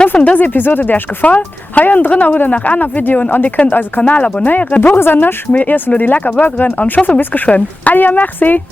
Ich hoffe, diese Episode dir gefallen. Hier drinnen oder nach anderen Videos und ihr könnt unseren Kanal abonnieren. Boris und ich, wir essen die lecker Burgerin und ich hoffe, bis geschwind. Allez, merci!